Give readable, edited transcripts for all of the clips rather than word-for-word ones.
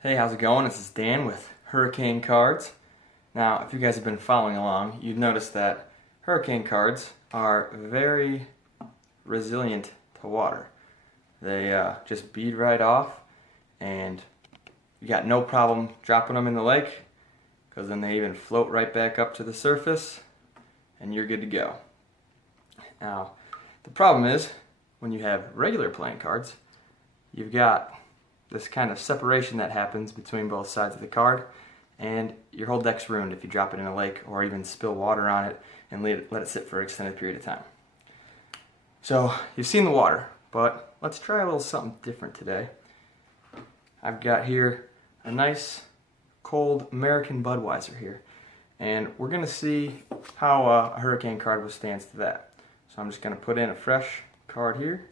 Hey, how's it going? This is Dan with Hurricane Cards. Now, if you guys have been following along, you've noticed that hurricane cards are very resilient to water. They just bead right off, and you got no problem dropping them in the lake, because then they even float right back up to the surface, and you're good to go. Now, the problem is, when you have regular playing cards, you've got this kind of separation that happens between both sides of the card, and your whole deck's ruined if you drop it in a lake or even spill water on it and let it sit for an extended period of time. So you've seen the water, but let's try a little something different today. I've got here a nice cold American Budweiser here, and we're going to see how a hurricane card withstands to that. So I'm just going to put in a fresh card here.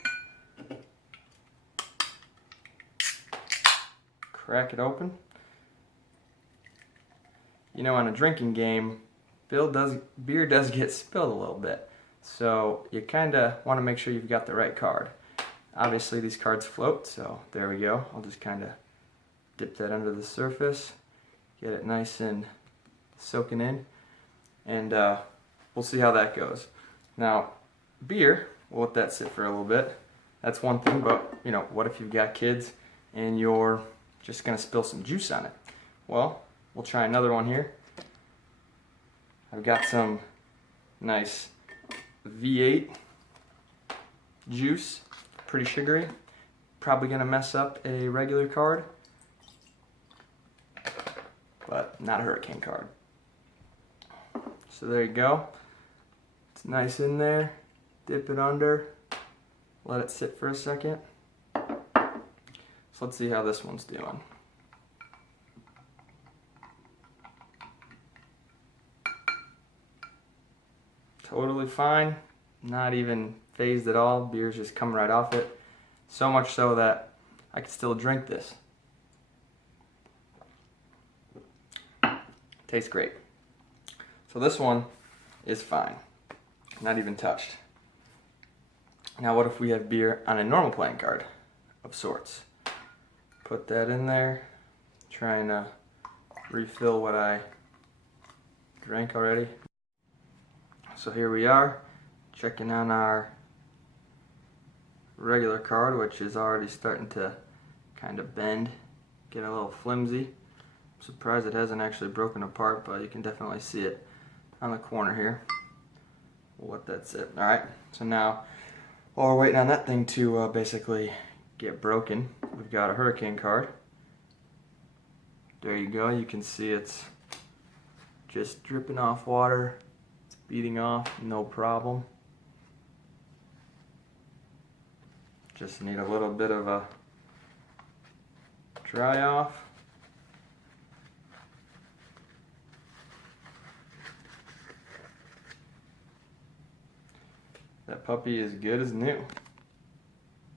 Crack it open. You know, on a drinking game, beer does get spilled a little bit, so you kind of want to make sure you've got the right card. Obviously these cards float, so there we go. I'll just kind of dip that under the surface, get it nice and soaking in, and we'll see how that goes. Now, beer, we'll let that sit for a little bit. That's one thing, but you know, what if you've got kids and you're just going to spill some juice on it? Well, we'll try another one here. I've got some nice V8 juice, pretty sugary. Probably going to mess up a regular card, but not a hurricane card. So there you go. It's nice in there. Dip it under. Let it sit for a second. So let's see how this one's doing. Totally fine, not even phased at all. Beer's just coming right off it. So much so that I can still drink this. Tastes great. So this one is fine, not even touched. Now what if we have beer on a normal playing card of sorts? Put that in there, trying to refill what I drank already. So here we are, checking on our regular card, which is already starting to kind of bend, get a little flimsy. I'm surprised it hasn't actually broken apart, but you can definitely see it on the corner here. We'll let that sit. Alright, so now while we're waiting on that thing to basically get broken, we've got a hurricane card. There you go, you can see it's just dripping off water. It's beating off, no problem. Just need a little bit of a dry off. That puppy is good as new.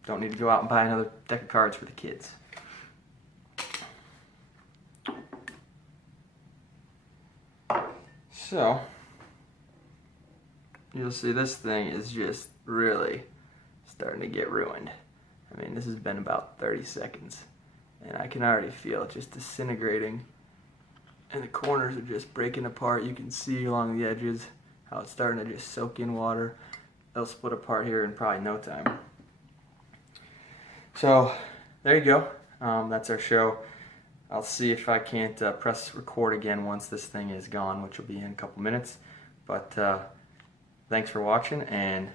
Don't need to go out and buy another deck of cards for the kids. So, you'll see this thing is just really starting to get ruined. I mean, this has been about 30 seconds, and I can already feel it just disintegrating, and the corners are just breaking apart. You can see along the edges how it's starting to just soak in water. They'll split apart here in probably no time. So there you go. That's our show. I'll see if I can't press record again once this thing is gone, which will be in a couple minutes. But thanks for watching, and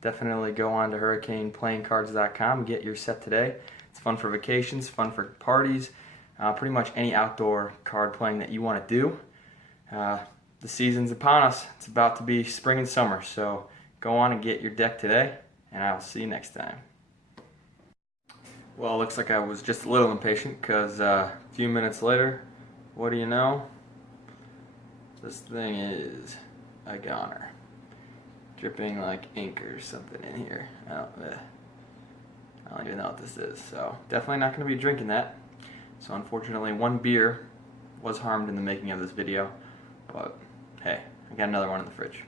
definitely go on to hurricaneplayingcards.com and get your set today. It's fun for vacations, fun for parties, pretty much any outdoor card playing that you want to do. The season's upon us. It's about to be spring and summer, so go on and get your deck today, and I'll see you next time. Well, it looks like I was just a little impatient, because a few minutes later, what do you know? This thing is a goner. Dripping like ink or something in here. I don't even know what this is, so definitely not going to be drinking that. So unfortunately, one beer was harmed in the making of this video, but hey, I got another one in the fridge.